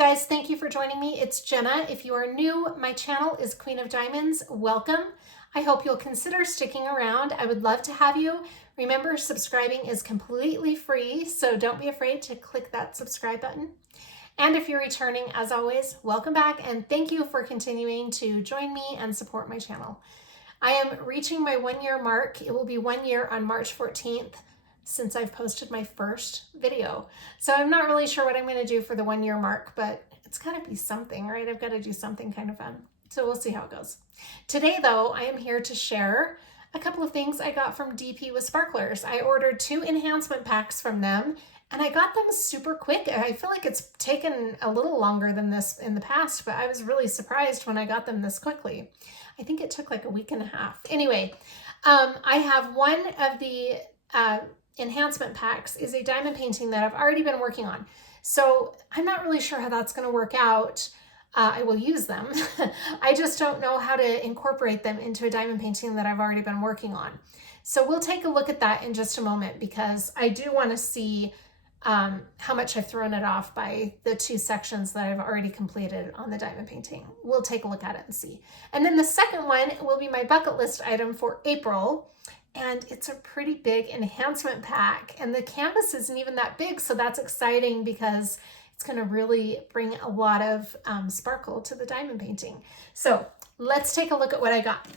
guys, thank you for joining me. It's Jenna. If you are new, my channel is Queen of Diamonds. Welcome. I hope you'll consider sticking around. I would love to have you. Remember, subscribing is completely free, so don't be afraid to click that subscribe button. And if you're returning, as always, welcome back and thank you for continuing to join me and support my channel. I am reaching my 1 year mark. It will be 1 year on March 14th. Since I've posted my first video. So I'm not really sure what I'm going to do for the 1 year mark, but it's got to be something, right? I've got to do something kind of fun. So we'll see how it goes. Today, though, I am here to share a couple of things I got from DP with Sparklers. I ordered 2 enhancement packs from them, and I got them super quick. I feel like it's taken a little longer than this in the past, but I was really surprised when I got them this quickly. I think it took like a week and a half. Anyway, I have one of the enhancement packs is a diamond painting that I've already been working on. So I'm not really sure how that's going to work out. I will use them. I just don't know how to incorporate them into a diamond painting that I've already been working on. So we'll take a look at that in just a moment because I do want to see how much I've thrown it off by the 2 sections that I've already completed on the diamond painting. We'll take a look at it and see. And then the second one will be my bucket list item for April. And it's a pretty big enhancement pack and the canvas isn't even that big. So that's exciting because it's going to really bring a lot of sparkle to the diamond painting. So let's take a look at what I got.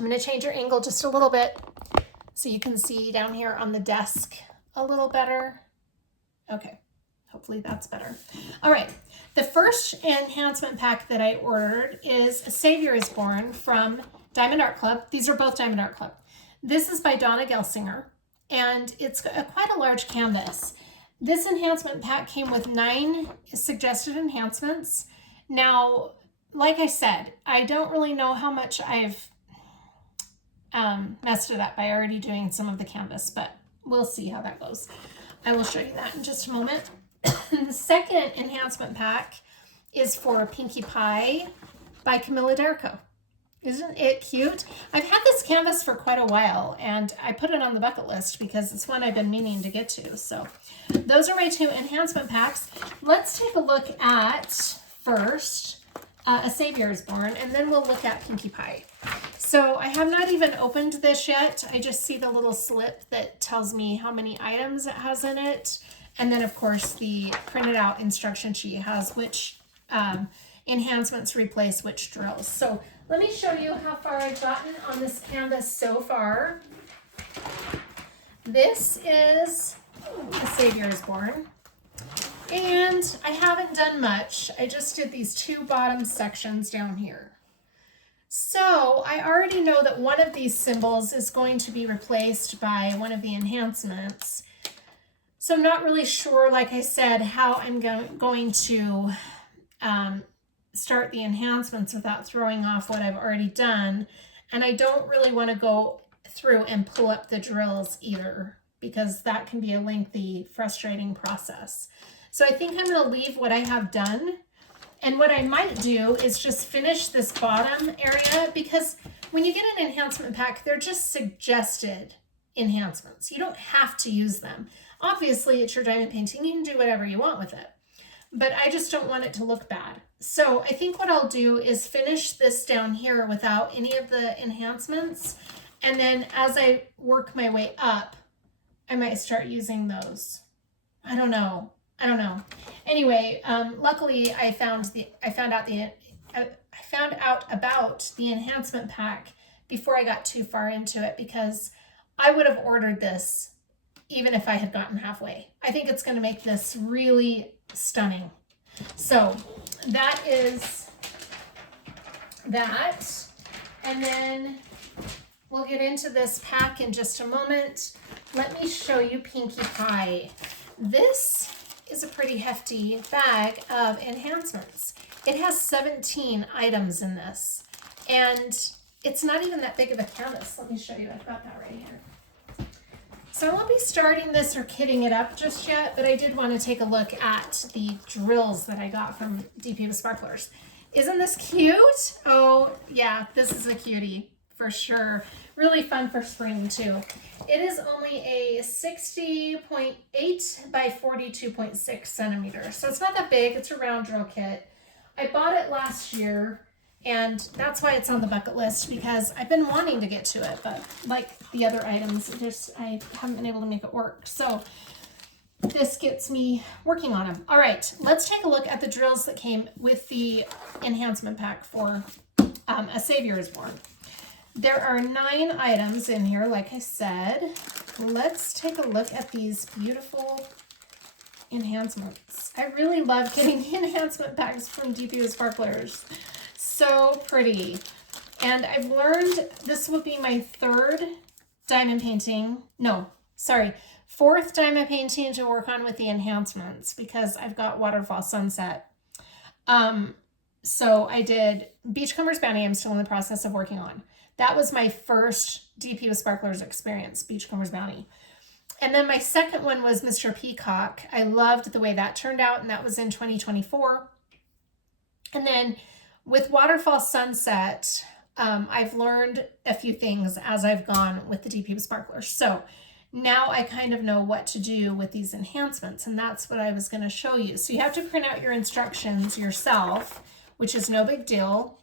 I'm going to change your angle just a little bit so you can see down here on the desk a little better. Okay, hopefully that's better. All right, the first enhancement pack that I ordered is A Savior is Born from Diamond Art Club. These are both Diamond Art Club. This is by Donna Gelsinger, and it's quite a large canvas. This enhancement pack came with 9 suggested enhancements. Now, like I said, I don't really know how much I've messed it up by already doing some of the canvas, but we'll see how that goes. I will show you that in just a moment. The second enhancement pack is for Pinkie Pie by Camilla D'Errico. Isn't it cute? I've had this canvas for quite a while and I put it on the bucket list because it's one I've been meaning to get to. So those are my 2 enhancement packs. Let's take a look at first A Savior is Born, and then we'll look at Pinkie Pie. So I have not even opened this yet. I just see the little slip that tells me how many items it has in it. And then of course the printed out instruction sheet has which enhancements replace which drills. So let me show you how far I've gotten on this canvas so far. This is A Savior is Born. And I haven't done much. I just did these 2 bottom sections down here. So I already know that one of these symbols is going to be replaced by one of the enhancements. So I'm not really sure, like I said, how I'm going to start the enhancements without throwing off what I've already done. And I don't really want to go through and pull up the drills either because that can be a lengthy, frustrating process. So I think I'm going to leave what I have done. And what I might do is just finish this bottom area because when you get an enhancement pack, they're just suggested enhancements. You don't have to use them. Obviously, it's your diamond painting. You can do whatever you want with it. But I just don't want it to look bad. So I think what I'll do is finish this down here without any of the enhancements. And then as I work my way up, I might start using those. I don't know. Anyway, luckily I found out about the enhancement pack before I got too far into it because I would have ordered this even if I had gotten halfway. I think it's going to make this really stunning. So that is that. And then we'll get into this pack in just a moment. Let me show you Pinkie Pie. This is a pretty hefty bag of enhancements. It has 17 items in this, and it's not even that big of a canvas. Let me show you. I've got that right here. So I won't be starting this or kitting it up just yet, but I did want to take a look at the drills that I got from DP with Sparklers. Isn't this cute? Oh yeah, this is a cutie for sure. Really fun for spring too. It is only a 60.8 by 42.6 centimeters. So it's not that big. It's a round drill kit. I bought it last year, and that's why it's on the bucket list, because I've been wanting to get to it, but like the other items, I haven't been able to make it work. So this gets me working on them. All right, let's take a look at the drills that came with the enhancement pack for A Savior is Born. There are 9 items in here, like I said. Let's take a look at these beautiful enhancements. I really love getting the enhancement packs from DP with Sparklers. So pretty. And I've learned this will be my 4th diamond painting to work on with the enhancements, because I've got Waterfall Sunset. So I did Beachcomber's Bounty. I'm still in the process of working on. That was my first DP with Sparklers experience, Beachcomber's Bounty. And then my second one was Mr. Peacock. I loved the way that turned out, and that was in 2024. And then with Waterfall Sunset, I've learned a few things as I've gone with the DP with Sparklers. So now I kind of know what to do with these enhancements, and that's what I was going to show you. So you have to print out your instructions yourself, which is no big deal.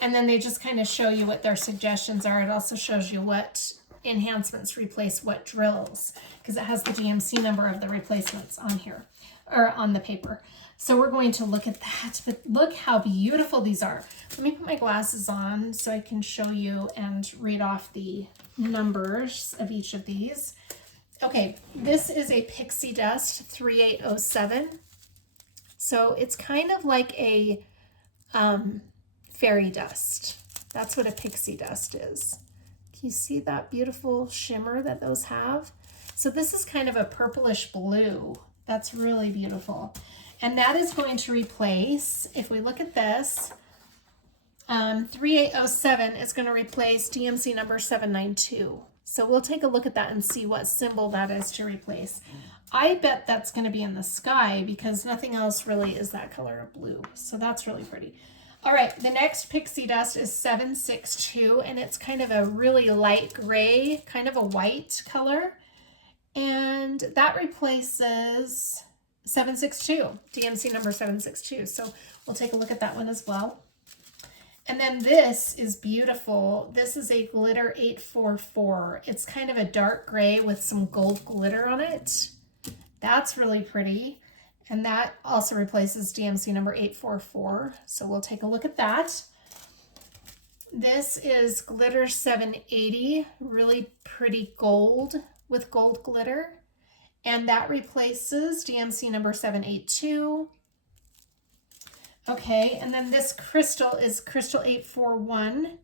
And then they just kind of show you what their suggestions are. It also shows you what enhancements replace what drills, because it has the GMC number of the replacements on here, or on the paper. So we're going to look at that, but look how beautiful these are. Let me put my glasses on so I can show you and read off the numbers of each of these. Okay, this is a Pixie Dust 3807. So it's kind of like a fairy dust. That's what a pixie dust is. Can you see that beautiful shimmer that those have? So this is kind of a purplish blue. That's really beautiful. And that is going to replace, if we look at this, 3807 is going to replace DMC number 792. So we'll take a look at that and see what symbol that is to replace. I bet that's going to be in the sky, because nothing else really is that color of blue. So that's really pretty. All right, the next Pixie Dust is 762, and it's kind of a really light gray, kind of a white color. And that replaces 762, DMC number 762. So we'll take a look at that one as well. And then this is beautiful. This is a Glitter 844. It's kind of a dark gray with some gold glitter on it. That's really pretty. And that also replaces DMC number 844. So we'll take a look at that. This is Glitter 780, really pretty gold with gold glitter. And that replaces DMC number 782. Okay, and then this crystal is Crystal 841,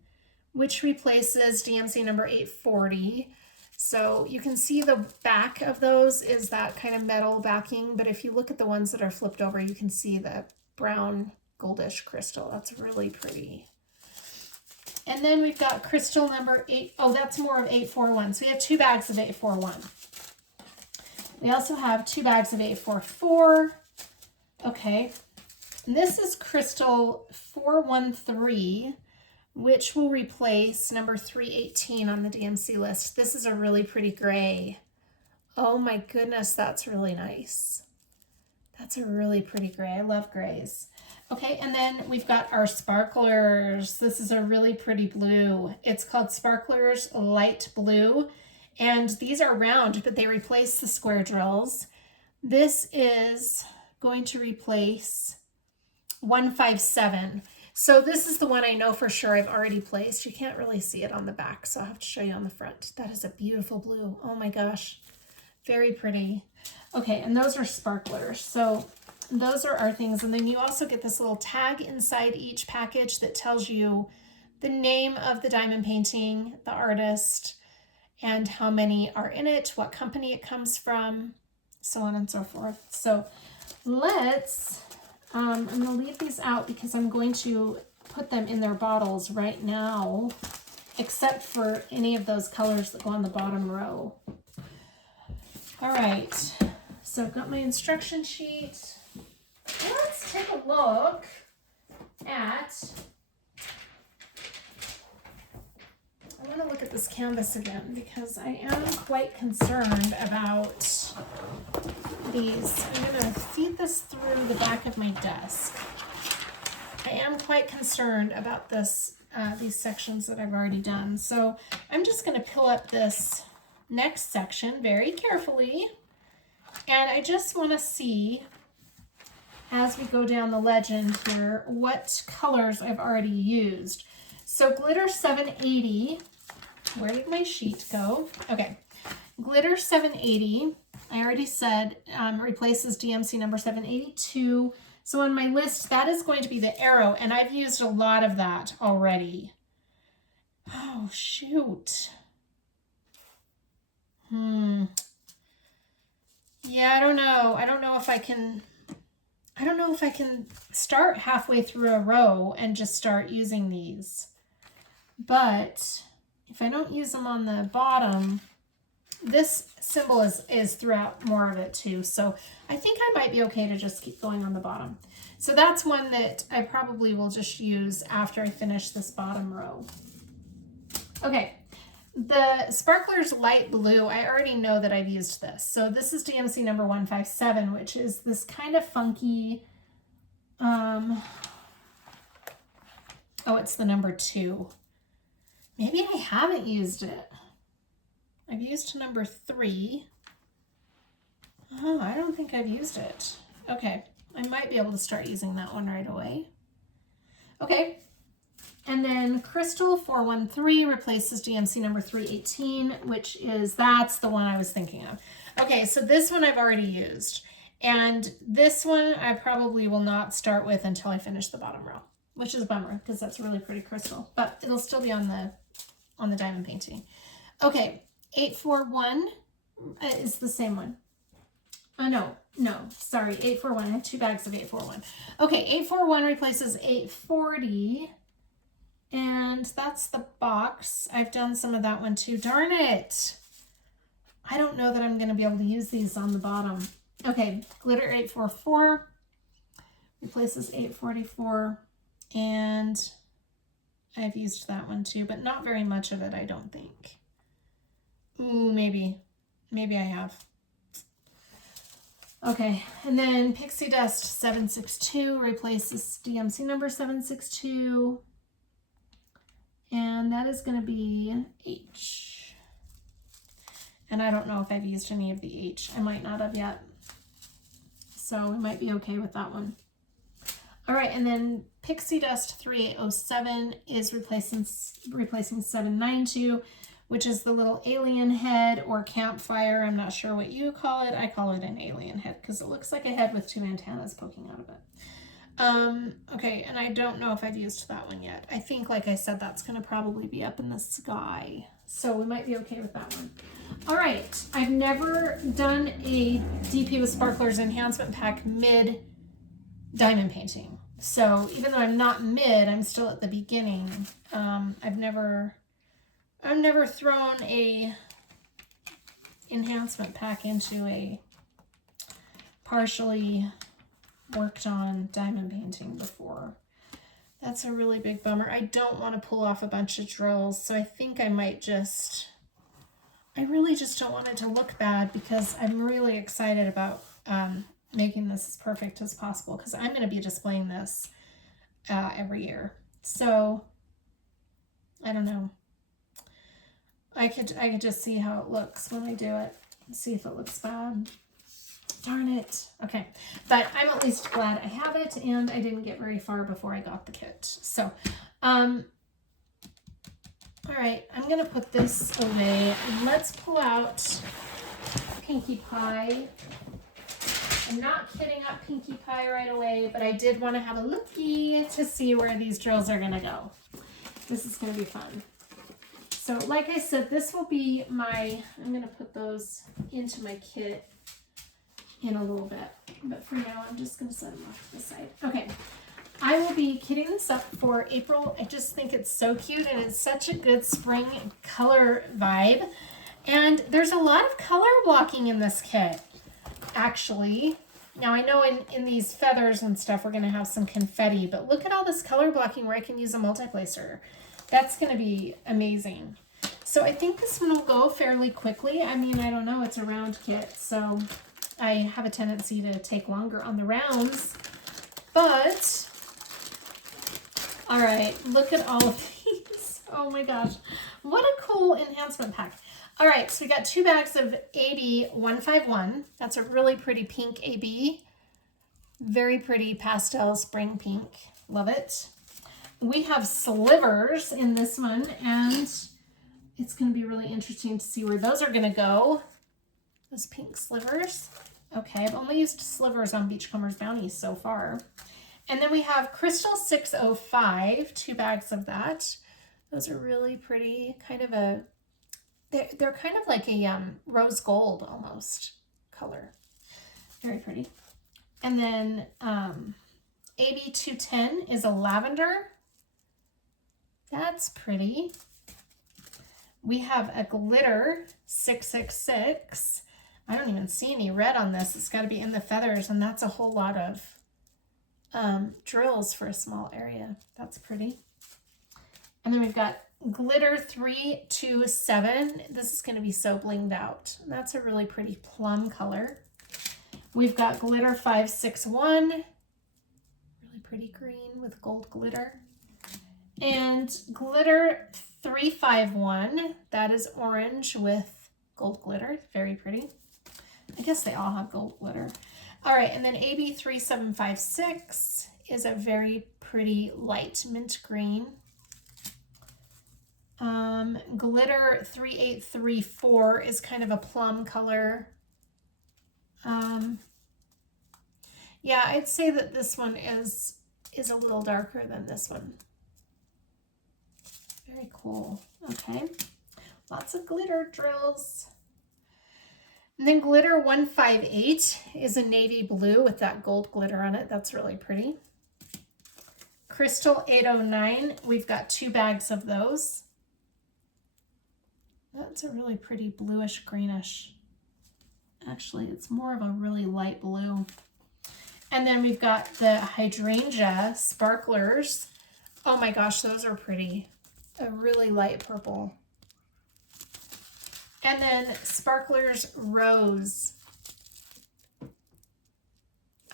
which replaces DMC number 840. So you can see the back of those is that kind of metal backing, but if you look at the ones that are flipped over, you can see the brown goldish crystal. That's really pretty. And then we've got crystal number 8. Oh, that's more of 841. So we have 2 bags of 841. We also have 2 bags of 844. Okay. And this is crystal 413, which will replace number 318 on the DMC list. This is a really pretty gray. Oh my goodness, that's really nice. That's a really pretty gray. I love grays. Okay, and then we've got our sparklers. This is a really pretty blue. It's called Sparklers Light Blue, and these are round, but they replace the square drills. This is going to replace 157. So this is the one I know for sure I've already placed. You can't really see it on the back, so I'll have to show you on the front. That is a beautiful blue. Oh my gosh, very pretty. Okay, and those are sparklers. So those are our things. And then you also get this little tag inside each package that tells you the name of the diamond painting, the artist, and how many are in it, what company it comes from, so on and so forth. So let's, I'm going to leave these out because I'm going to put them in their bottles right now, except for any of those colors that go on the bottom row. All right, so I've got my instruction sheet. Let's take a look at, this canvas again because I am quite concerned about these. I'm going to feed this through the back of my desk. I am quite concerned about this, these sections that I've already done. So I'm just going to pull up this next section very carefully. And I just want to see, as we go down the legend here, what colors I've already used. So glitter 780, where did my sheet go? Okay, glitter 780, I already said replaces DMC number 782. So on my list, that is going to be the arrow, and I've used a lot of that already. Oh, shoot. Yeah, I don't know. I don't know if I can start halfway through a row and just start using these. But if I don't use them on the bottom, this symbol is throughout more of it too. So I think I might be okay to just keep going on the bottom. So that's one that I probably will just use after I finish this bottom row. Okay, the Sparkler's Light Blue, I already know that I've used this. So this is DMC number 157, which is this kind of funky, oh, it's the number 2. Maybe I haven't used it. I've used number 3. Oh, I don't think I've used it. Okay, I might be able to start using that one right away. Okay, and then Crystal 413 replaces DMC number 318, which is, that's the one I was thinking of. Okay, so this one I've already used. And this one I probably will not start with until I finish the bottom row, which is a bummer because that's a really pretty crystal, but it'll still be on the diamond painting. Okay, 841 is the same one. No, sorry, 841. I have 2 bags of 841. Okay, 841 replaces 840, and that's the box. I've done some of that one too. Darn it. I don't know that I'm going to be able to use these on the bottom. Okay, glitter 844 replaces 844, and I've used that one too, but not very much of it, I don't think. Ooh, maybe I have. Okay, and then Pixie Dust 762 replaces DMC number 762, and that is going to be H. And I don't know if I've used any of the H. I might not have yet. So we might be okay with that one. All right, and then Pixie Dust 3807 is replacing 792, which is the little alien head or campfire. I'm not sure what you call it. I call it an alien head because it looks like a head with 2 antennas poking out of it. Okay, and I don't know if I've used that one yet. I think, like I said, that's going to probably be up in the sky. So we might be okay with that one. All right, I've never done a DP with Sparklers enhancement pack mid diamond painting. So even though I'm not mid, I'm still at the beginning. I've never thrown a enhancement pack into a partially worked on diamond painting before. That's a really big bummer. I don't want to pull off a bunch of drills, so I think I might just, I really just don't want it to look bad because I'm really excited about making this as perfect as possible because I'm going to be displaying this every year. So I don't know. I could just see how it looks when I do it and see if it looks bad. Darn it. Okay, but I'm at least glad I have it, and I didn't get very far before I got the kit. So, all right, I'm gonna put this away. Let's pull out Pinkie Pie. I'm not kitting up Pinkie Pie right away, but I did want to have a looky to see where these drills are gonna go. This is gonna be fun. So like I said, this will be my, I'm going to put those into my kit in a little bit, but for now I'm just going to set them off to the side. Okay, I will be kitting this up for April. I just think it's so cute and it's such a good spring color vibe. And there's a lot of color blocking in this kit, actually. Now I know in these feathers and stuff we're going to have some confetti, but look at all this color blocking where I can use a multiplacer. That's going to be amazing. So I think this one will go fairly quickly. I mean, I don't know, it's a round kit, so I have a tendency to take longer on the rounds, but all right, look at all of these. Oh my gosh, what a cool enhancement pack. All right, so we got 2 bags of AB 151. That's a really pretty pink AB. Very pretty pastel spring pink. Love it. We have slivers in this one, and it's going to be really interesting to see where those are going to go. Those pink slivers. Okay, I've only used slivers on Beachcombers Bounty so far. And then we have Crystal 605, 2 bags of that. Those are really pretty, kind of a, they're kind of like a rose gold almost color. Very pretty. And then AB 210 is a lavender. That's pretty. We have a glitter 666. I don't even see any red on this. It's got to be in the feathers, and that's a whole lot of drills for a small area. That's pretty. And then we've got glitter 327. This is going to be so blinged out. That's a really pretty plum color. We've got glitter 561. Really pretty green with gold glitter. And glitter 351. That is orange with gold glitter. Very pretty. I guess they all have gold glitter. All right, and then AB 3756 is a very pretty light mint green. Glitter 3834 is kind of a plum color. Yeah, I'd say that this one is a little darker than this one. Very cool. Okay, lots of glitter drills. And then glitter 158 is a navy blue with that gold glitter on it. That's really pretty. Crystal 809, we've got 2 bags of those. That's a really pretty bluish greenish. Actually, it's more of a really light blue. And then we've got the hydrangea sparklers. Oh my gosh, those are pretty. A really light purple. And then sparklers rose.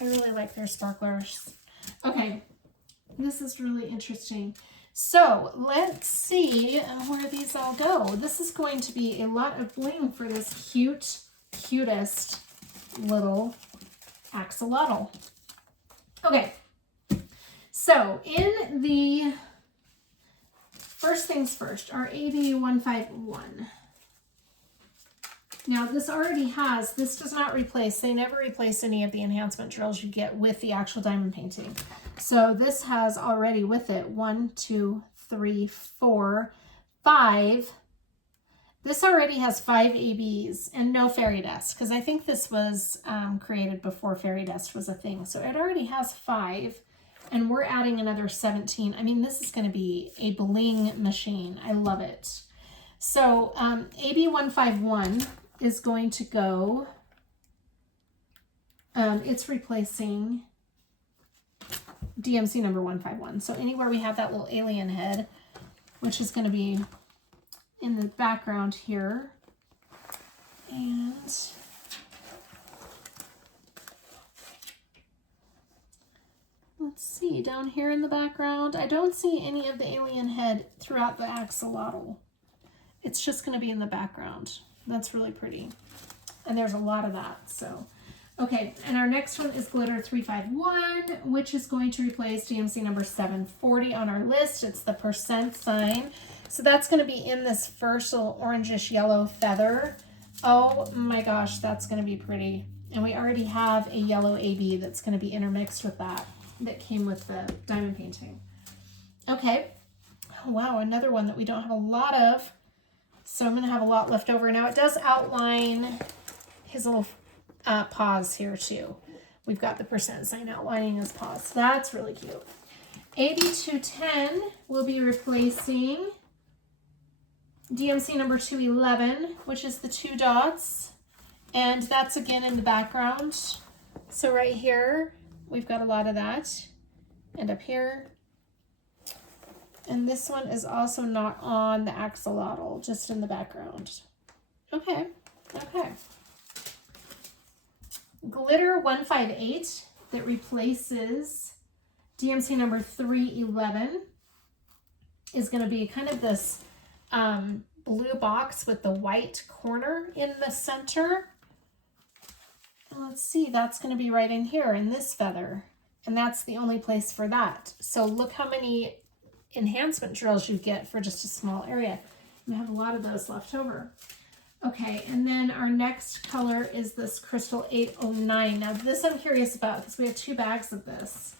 I really like their sparklers. Okay, this is really interesting. So let's see where these all go. This is going to be a lot of bling for this cutest little axolotl. Okay, so in the first things first, our AB 151. Now this already has, this does not replace, they never replace any of the enhancement drills you get with the actual diamond painting. So this has already with it 1, 2, 3, 4, 5. This already has 5 ABs and no fairy dust, because I think this was created before fairy dust was a thing. So it already has 5, and we're adding another 17. I mean, this is going to be a bling machine. I love it. So AB 151 is going to go, it's replacing DMC number 151. So anywhere we have that little alien head, which is going to be in the background here. And let's see, down here in the background, I don't see any of the alien head throughout the axolotl. It's just going to be in the background. That's really pretty. And there's a lot of that. So, okay. And our next one is glitter 351, which is going to replace DMC number 740 on our list. It's the % sign. So that's going to be in this first little orangish yellow feather. Oh my gosh, that's going to be pretty. And we already have a yellow AB that's going to be intermixed with that came with the diamond painting. Okay. Wow, another one that we don't have a lot of. So I'm going to have a lot left over. Now it does outline his little paws here too. We've got the % sign outlining his paws. So that's really cute. AB 210 will be replacing DMC number 211, which is the 2 dots. And that's again in the background. So right here, we've got a lot of that. And up here. And this one is also not on the axolotl, just in the background. Okay, okay. Glitter 158 that replaces DMC number 311 is going to be kind of this blue box with the white corner in the center. And let's see, that's going to be right in here in this feather. And that's the only place for that. So look how many enhancement drills you get for just a small area. We have a lot of those left over. Okay, and then our next color is this Crystal 809. Now this I'm curious about because we have 2 bags of this.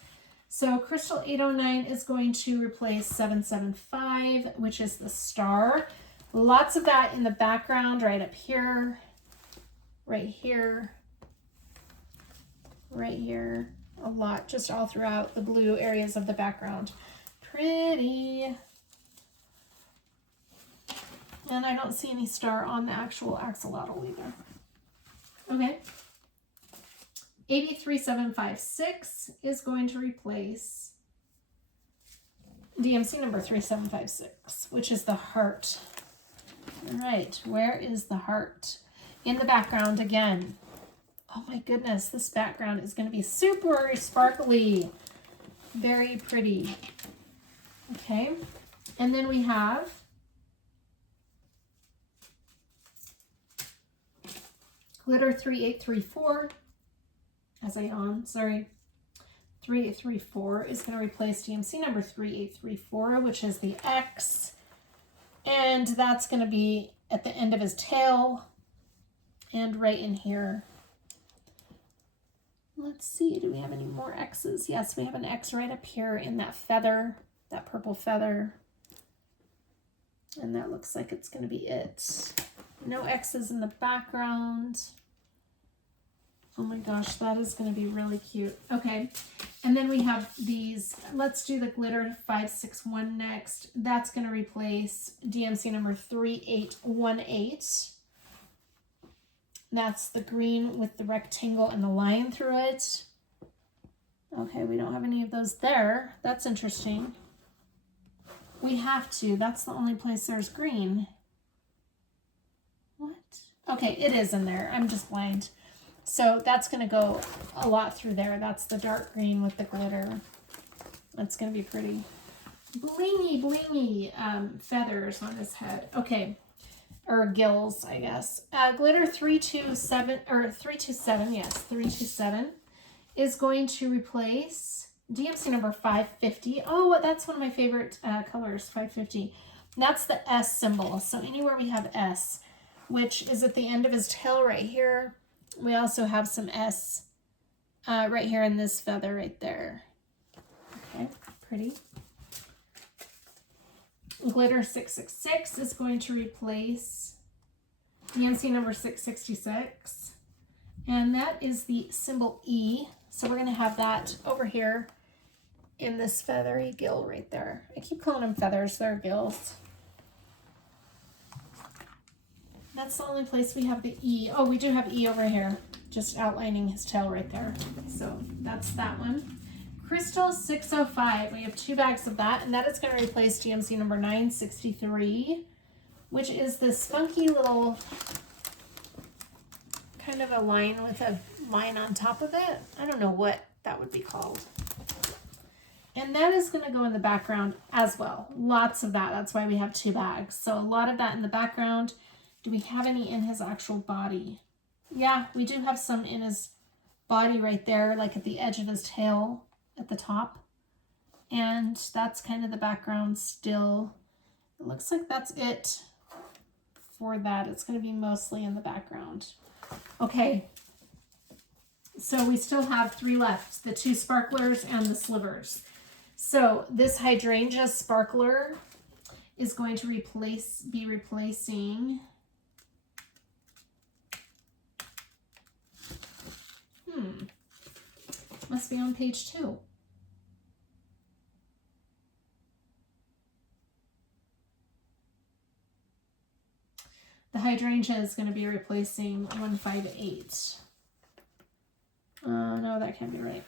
So Crystal 809 is going to replace 775, which is the star. Lots of that in the background, right up here, right here, right here. A lot, just all throughout the blue areas of the background. Pretty. And I don't see any star on the actual axolotl either. Okay. 83756 is going to replace DMC number 3756, which is the heart. All right, where is the heart? In the background again. Oh my goodness, this background is going to be super sparkly. Very pretty. Okay, and then we have Glitter 3834. As I yawn, sorry. 3834 is going to replace DMC number 3834, which is the X. And that's going to be at the end of his tail and right in here. Let's see, do we have any more X's? Yes, we have an X right up here in that feather, that purple feather. And that looks like it's going to be it. No X's in the background. Oh my gosh, that is going to be really cute. Okay, and then we have these. Let's do the Glitter 561 next. That's going to replace DMC number 3818. That's the green with the rectangle and the line through it. Okay, we don't have any of those there. That's interesting. We have to. That's the only place there's green. What? Okay, it is in there. I'm just blind. So that's going to go a lot through there. That's the dark green with the glitter. That's going to be pretty. Blingy, blingy feathers on his head. Okay. Or gills, I guess. Glitter 327, or 327, yes, 327 is going to replace DMC number 550. Oh, that's one of my favorite colors, 550. That's the S symbol. So anywhere we have S, which is at the end of his tail right here. We also have some S right here in this feather right there. Okay, pretty. Glitter 666 is going to replace DMC number 666. And that is the symbol E. So we're going to have that over here in this feathery gill right there. I keep calling them feathers, they're gills. That's the only place we have the E. Oh, we do have E over here, just outlining his tail right there. So that's that one. Crystal 605, we have 2 bags of that, and that is going to replace GMC number 963, which is this funky little kind of a line with a line on top of it. I don't know what that would be called. And that is going to go in the background as well. Lots of that. That's why we have 2 bags. So a lot of that in the background. Do we have any in his actual body? Yeah, we do have some in his body right there, like at the edge of his tail at the top. And that's kind of the background still. It looks like that's it for that. It's going to be mostly in the background. Okay. So we still have 3 left, the 2 sparklers and the slivers. So this hydrangea sparkler is going to be replacing must be on page 2. The hydrangea is going to be replacing 158. No, that can't be right.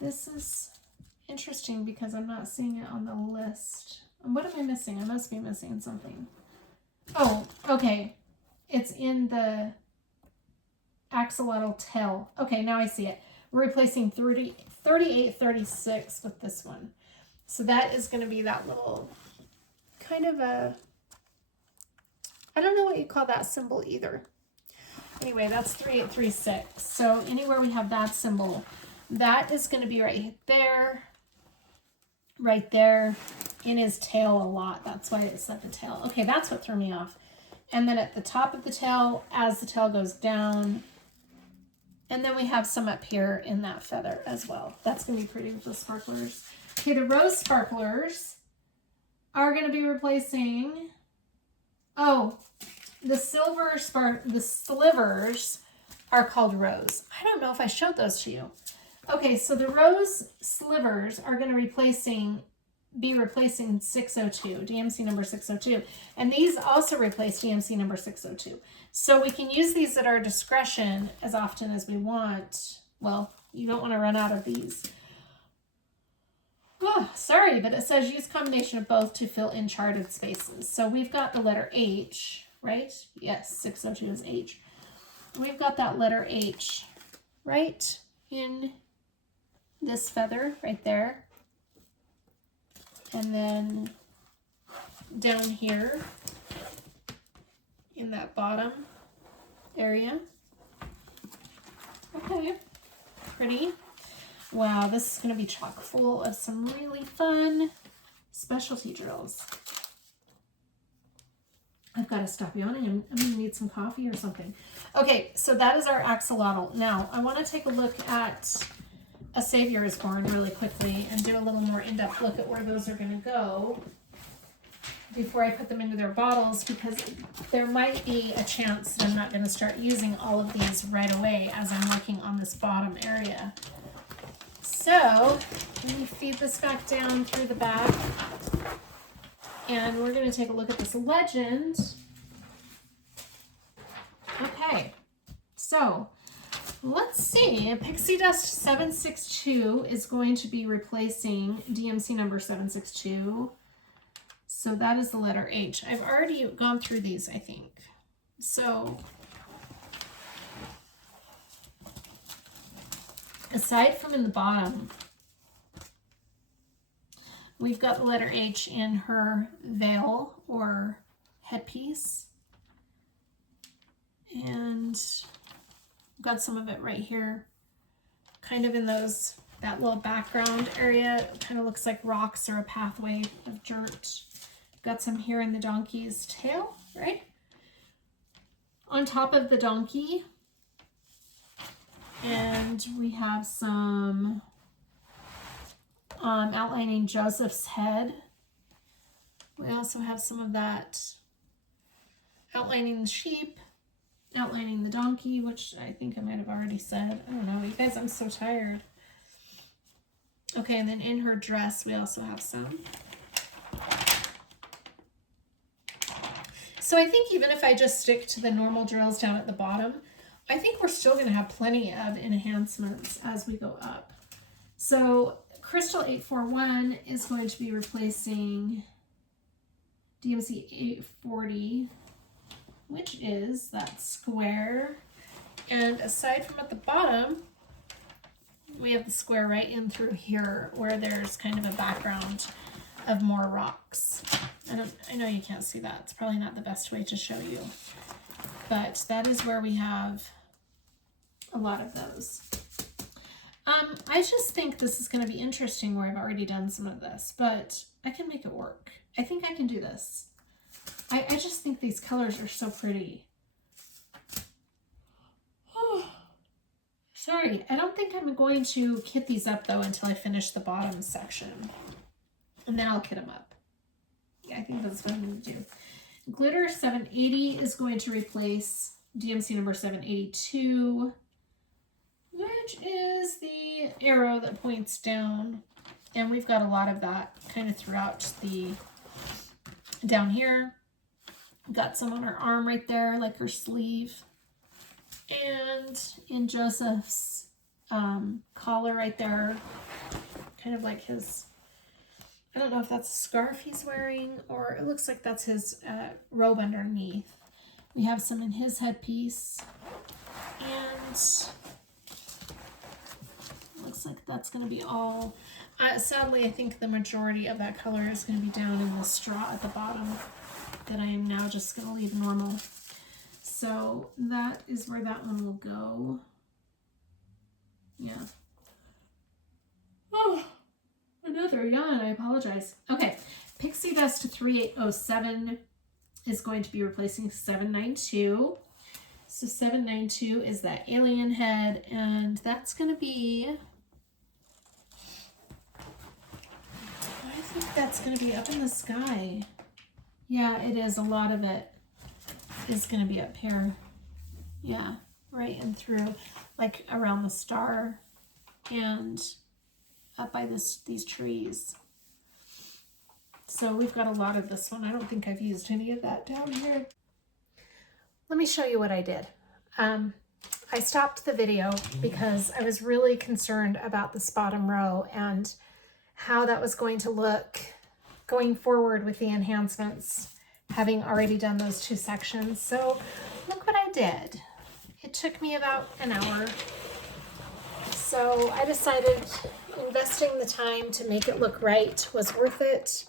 This is Interesting, because I'm not seeing it on the list. What am I missing? I must be missing something. Oh, okay. It's in the axolotl tail. Okay, now I see it. We're replacing 38, 36 with this one. So that is going to be that little kind of a, I don't know what you call that symbol either. Anyway, that's 3836. So anywhere we have that symbol, that is going to be right there, in his tail a lot. That's why it said the tail. Okay, that's what threw me off. And then at the top of the tail, as the tail goes down, and then we have some up here in that feather as well. That's going to be pretty with the sparklers. Okay, the rose sparklers are going to be replacing, oh, the slivers are called rose. I don't know if I showed those to you. Okay, so the rose slivers are going to be replacing 602, DMC number 602. And these also replace DMC number 602. So we can use these at our discretion as often as we want. Well, you don't want to run out of these. Oh, sorry, but it says use combination of both to fill in charted spaces. So we've got the letter H, right? Yes, 602 is H. We've got that letter H right in this feather right there. And then down here in that bottom area. Okay, pretty. Wow, this is going to be chock full of some really fun specialty drills. I've got to stop yawning. I'm going to need some coffee or something. Okay, so that is our axolotl. Now, I want to take a look at A Savior is Born really quickly and do a little more in-depth look at where those are going to go before I put them into their bottles, because there might be a chance that I'm not going to start using all of these right away as I'm working on this bottom area. So let me feed this back down through the bag, and we're going to take a look at this legend. Okay, so let's see. Pixie Dust 762 is going to be replacing DMC number 762. So that is the letter H. I've already gone through these, I think. So aside from in the bottom, we've got the letter H in her veil or headpiece. And got some of it right here, kind of in that little background area. It kind of looks like rocks or a pathway of dirt. Got some here in the donkey's tail, right? On top of the donkey. And we have some outlining Joseph's head. We also have some of that outlining the sheep, outlining the donkey, which I think I might have already said. I don't know, you guys, I'm so tired. Okay, and then in her dress, we also have some. So I think even if I just stick to the normal drills down at the bottom, I think we're still going to have plenty of enhancements as we go up. So Crystal 841 is going to be replacing DMC 840, which is that square. And aside from at the bottom, we have the square right in through here where there's kind of a background of more rocks. I know you can't see that. It's probably not the best way to show you. But that is where we have a lot of those. I just think this is going to be interesting where I've already done some of this, but I can make it work. I think I can do this. I just think these colors are so pretty. Sorry, I don't think I'm going to kit these up though until I finish the bottom section. And then I'll kit them up. Yeah, I think that's what I'm going to do. Glitter 780 is going to replace DMC number 782, which is the arrow that points down. And we've got a lot of that kind of throughout down here. Got some on her arm right there, like her sleeve. And in Joseph's collar right there, kind of like his, I don't know if that's a scarf he's wearing, or it looks like that's his robe underneath. We have some in his headpiece, and looks like that's going to be all. Sadly, I think the majority of that color is going to be down in the straw at the bottom that I am now just going to leave normal. So that is where that one will go. Yeah. Oh, another yawn. I apologize. Okay. Pixie Dust 3807 is going to be replacing 792. So 792 is that alien head, and that's going to be, I think that's going to be up in the sky. Yeah, it is. A lot of it is going to be up here. Yeah, right and through, like around the star and up by these trees. So we've got a lot of this one. I don't think I've used any of that down here. Let me show you what I did. I stopped the video because I was really concerned about this bottom row and how that was going to look going forward with the enhancements, having already done those 2 sections. So look what I did. It took me about an hour. So I decided investing the time to make it look right was worth it.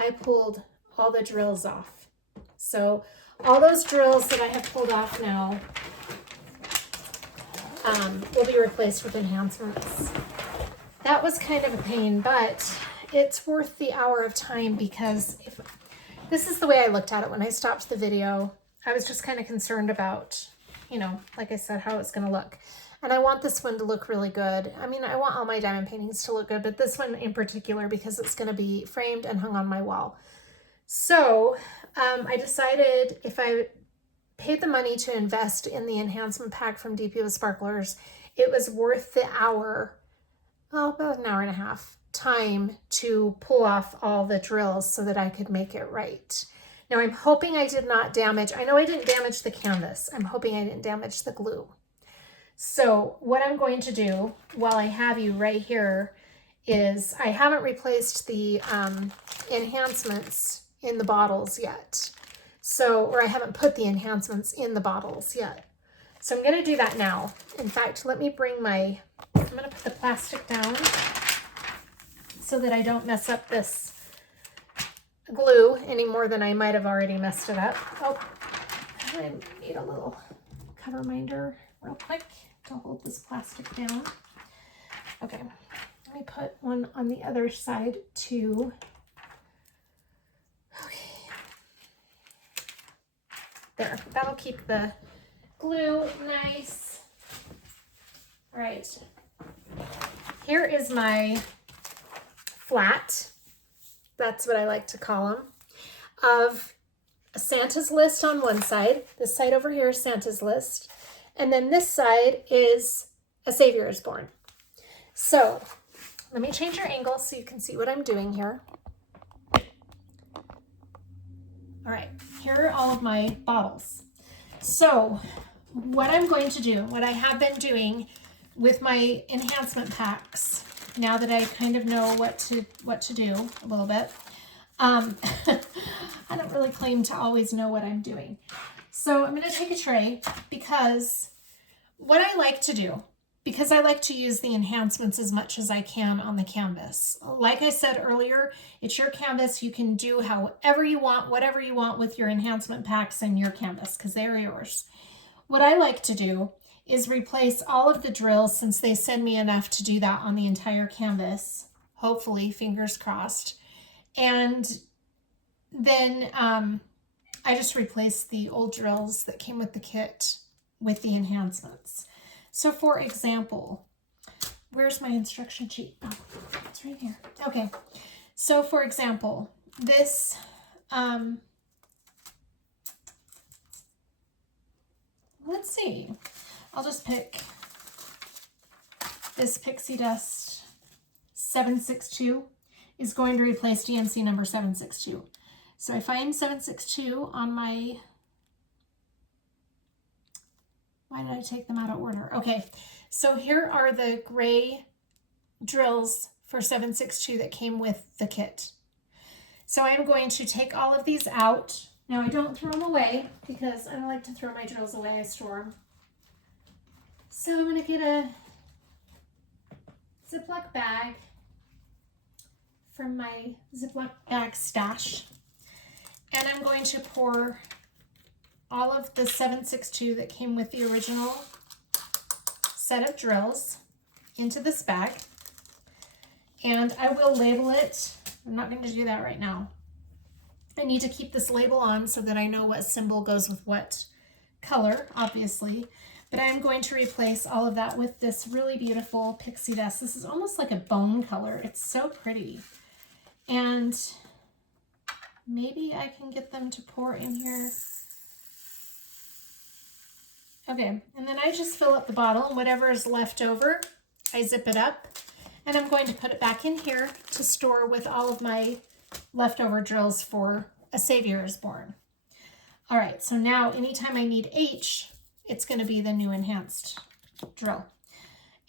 I pulled all the drills off. So all those drills that I have pulled off now will be replaced with enhancements. That was kind of a pain, but it's worth the hour of time, because if this is the way I looked at it when I stopped the video, I was just kind of concerned about, you know, like I said, how it's going to look. And I want this one to look really good. I mean, I want all my diamond paintings to look good, but this one in particular, because it's going to be framed and hung on my wall. So I decided if I paid the money to invest in the enhancement pack from DP Sparklers, it was worth the hour, well, about an hour and a half time to pull off all the drills so that I could make it right. Now I'm hoping I did not damage, I know I didn't damage the canvas. I'm hoping I didn't damage the glue. So what I'm going to do while I have you right here is I haven't replaced the enhancements in the bottles yet. So, or I haven't put the enhancements in the bottles yet. So I'm going to do that now. In fact, let me bring my, I'm going to put the plastic down so that I don't mess up this glue any more than I might have already messed it up. Oh, I need a little cover minder real quick to hold this plastic down. Okay, let me put one on the other side too. Okay. There, that'll keep the glue nice. All right, here is my flat, that's what I like to call them, of Santa's list on one side. This side over here is Santa's list. And then this side is A Savior is Born. So let me change your angle so you can see what I'm doing here. All right, here are all of my bottles. So what I'm going to do, what I have been doing with my enhancement packs, now that I kind of know what to do a little bit, I don't really claim to always know what I'm doing. So I'm going to take a tray, because what I like to do, because I like to use the enhancements as much as I can on the canvas. Like I said earlier, it's your canvas. You can do however you want, whatever you want with your enhancement packs and your canvas, because they're yours. What I like to do is replace all of the drills, since they send me enough to do that on the entire canvas, hopefully, fingers crossed. And then I just replace the old drills that came with the kit with the enhancements. So for example, where's my instruction sheet? Oh, it's right here. Okay. So for example, this, let's see, I'll just pick this Pixie Dust 762 is going to replace DNC number 762. So I find 762 on my, why did I take them out of order? Okay, so here are the gray drills for 762 that came with the kit. So I'm going to take all of these out. Now I don't throw them away because I don't like to throw my drills away, I store them. So I'm going to get a Ziploc bag from my Ziploc bag stash, and I'm going to pour all of the 762 that came with the original set of drills into this bag, and I will label it. I'm not going to do that right now. I need to keep this label on so that I know what symbol goes with what color, obviously, but I'm going to replace all of that with this really beautiful pixie dust. This is almost like a bone color. It's so pretty. And maybe I can get them to pour in here. Okay, and then I just fill up the bottle, and whatever is left over, I zip it up, and I'm going to put it back in here to store with all of my leftover drills for A Savior is Born. All right, so now anytime I need H, it's going to be the new enhanced drill.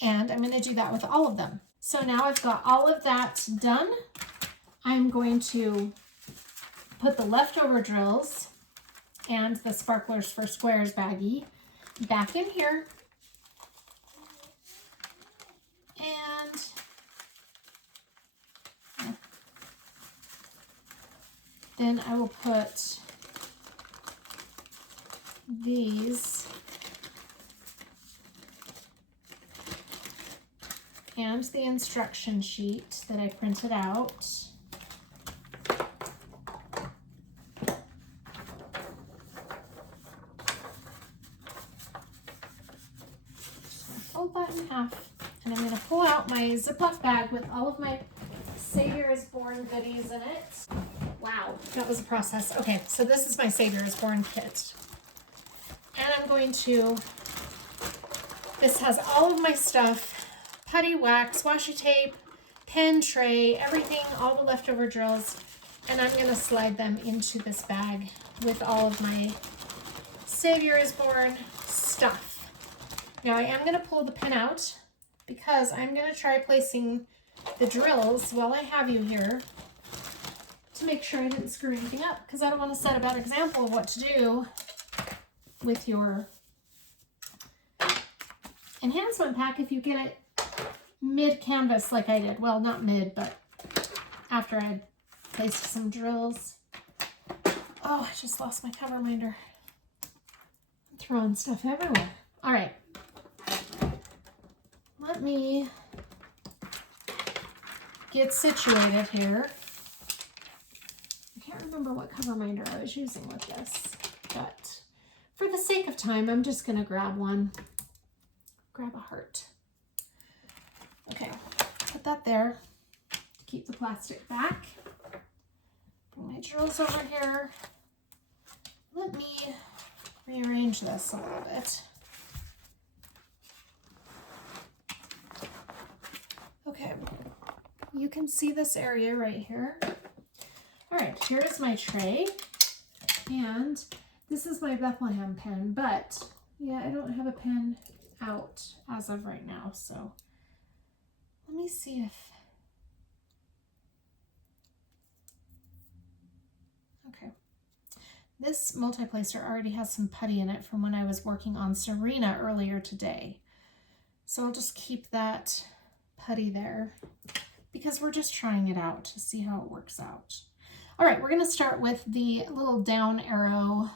And I'm going to do that with all of them. So now I've got all of that done. I'm going to put the leftover drills and the Sparklers for Squares baggie back in here. And then I will put these and the instruction sheet that I printed out. Fold that in half, and I'm going to pull out my Ziploc bag with all of my Savior is Born goodies in it. Wow, that was a process. Okay, so this is my Savior is Born kit. And I'm going to, this has all of my stuff, putty, wax, washi tape, pen tray, everything, all the leftover drills, and I'm going to slide them into this bag with all of my Savior is Born stuff. Now I am going to pull the pin out because I'm going to try placing the drills while I have you here to make sure I didn't screw anything up, because I don't want to set a bad example of what to do with your enhancement pack if you get it mid-canvas like I did. Well, not mid, but after I placed some drills. Oh, I just lost my cover minder. I'm throwing stuff everywhere. All right. Let me get situated here. I can't remember what cover minder I was using with this, but for the sake of time, I'm just going to grab one. Grab a heart. Okay, put that there to keep the plastic back. Bring my drills over here. Let me rearrange this a little bit. Okay, you can see this area right here. All right, here is my tray, and this is my Bethlehem pen, but yeah, I don't have a pen out as of right now, so let me see if, okay. This multi-placer already has some putty in it from when I was working on Serena earlier today. So I'll just keep that putty there because we're just trying it out to see how it works out. All right, we're going to start with the little down arrow,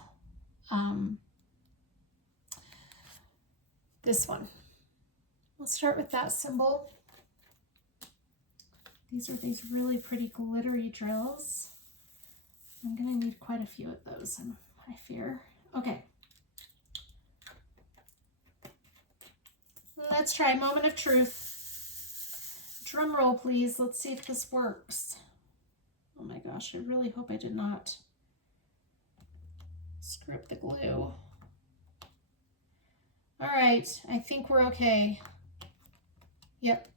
this one. We'll start with that symbol. These are these really pretty glittery drills. I'm going to need quite a few of those, I fear. Okay. Let's try a moment of truth. Drum roll, please. Let's see if this works. Oh my gosh, I really hope I did not screw up the glue. All right, I think we're okay. Yep,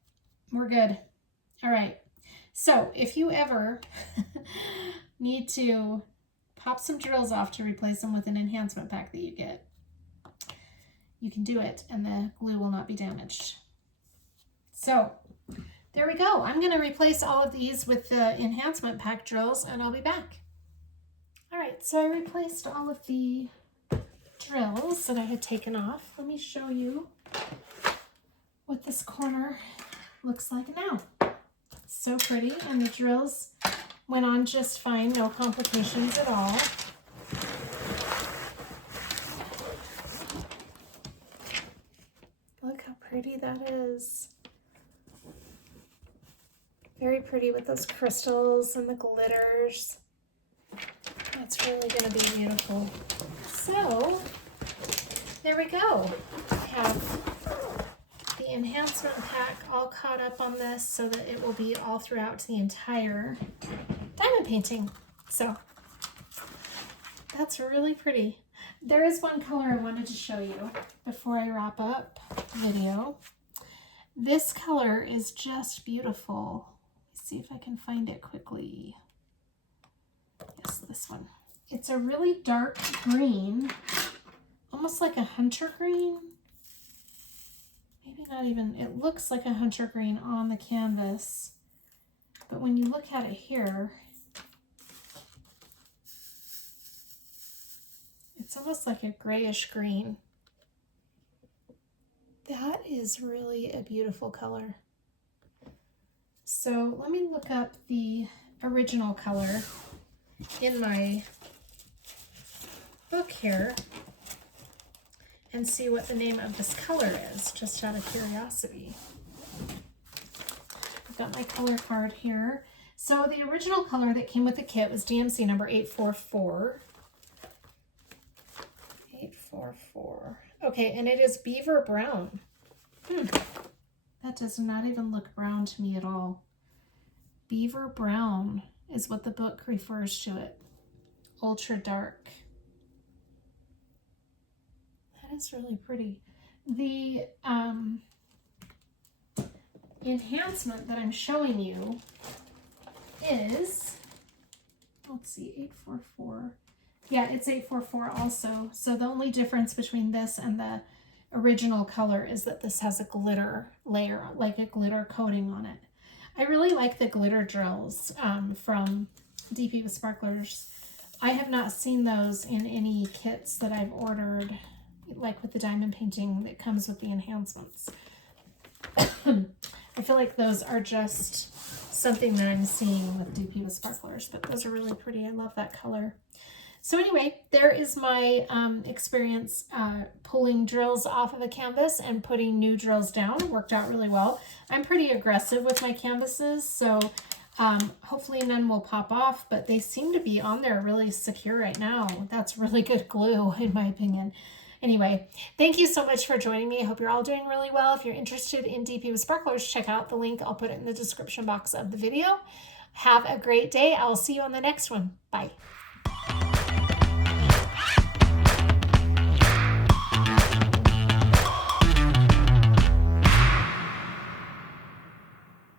we're good. All right, so if you ever need to pop some drills off to replace them with an enhancement pack that you get, you can do it and the glue will not be damaged. So there we go. I'm going to replace all of these with the enhancement pack drills and I'll be back. All right, so I replaced all of the drills that I had taken off. Let me show you what this corner looks like now. So pretty, and the drills went on just fine, no complications at all. Look how pretty that is. Very pretty with those crystals and the glitters. That's really going to be beautiful. So, there we go. I have the enhancement pack all caught up on this so that it will be all throughout the entire diamond painting. So, that's really pretty. There is one color I wanted to show you before I wrap up the video. This color is just beautiful. Let's see if I can find it quickly. Yes, this one. It's a really dark green, almost like a hunter green. Maybe not even, it looks like a hunter green on the canvas, but when you look at it here, it's almost like a grayish green. That is really a beautiful color. So let me look up the original color in my book here and see what the name of this color is, just out of curiosity. I've got my color card here. So the original color that came with the kit was DMC number 844. 844. Okay, and it is beaver brown. That does not even look brown to me at all. Beaver brown is what the book refers to it. Ultra dark. That is really pretty. The enhancement that I'm showing you is, let's see, 844. Yeah, it's 844 also. So the only difference between this and the original color is that this has a glitter layer, like a glitter coating on it. I really like the glitter drills from DP with Sparklers. I have not seen those in any kits that I've ordered, like with the diamond painting that comes with the enhancements. I feel like those are just something that I'm seeing with DP with Sparklers, but those are really pretty. I love that color. So anyway, there is my experience pulling drills off of a canvas and putting new drills down. It worked out really well. I'm pretty aggressive with my canvases, so hopefully none will pop off, but they seem to be on there really secure right now. That's really good glue, in my opinion. Anyway, thank you so much for joining me. I hope you're all doing really well. If you're interested in DP with Sparklers, check out the link. I'll put it in the description box of the video. Have a great day. I'll see you on the next one. Bye.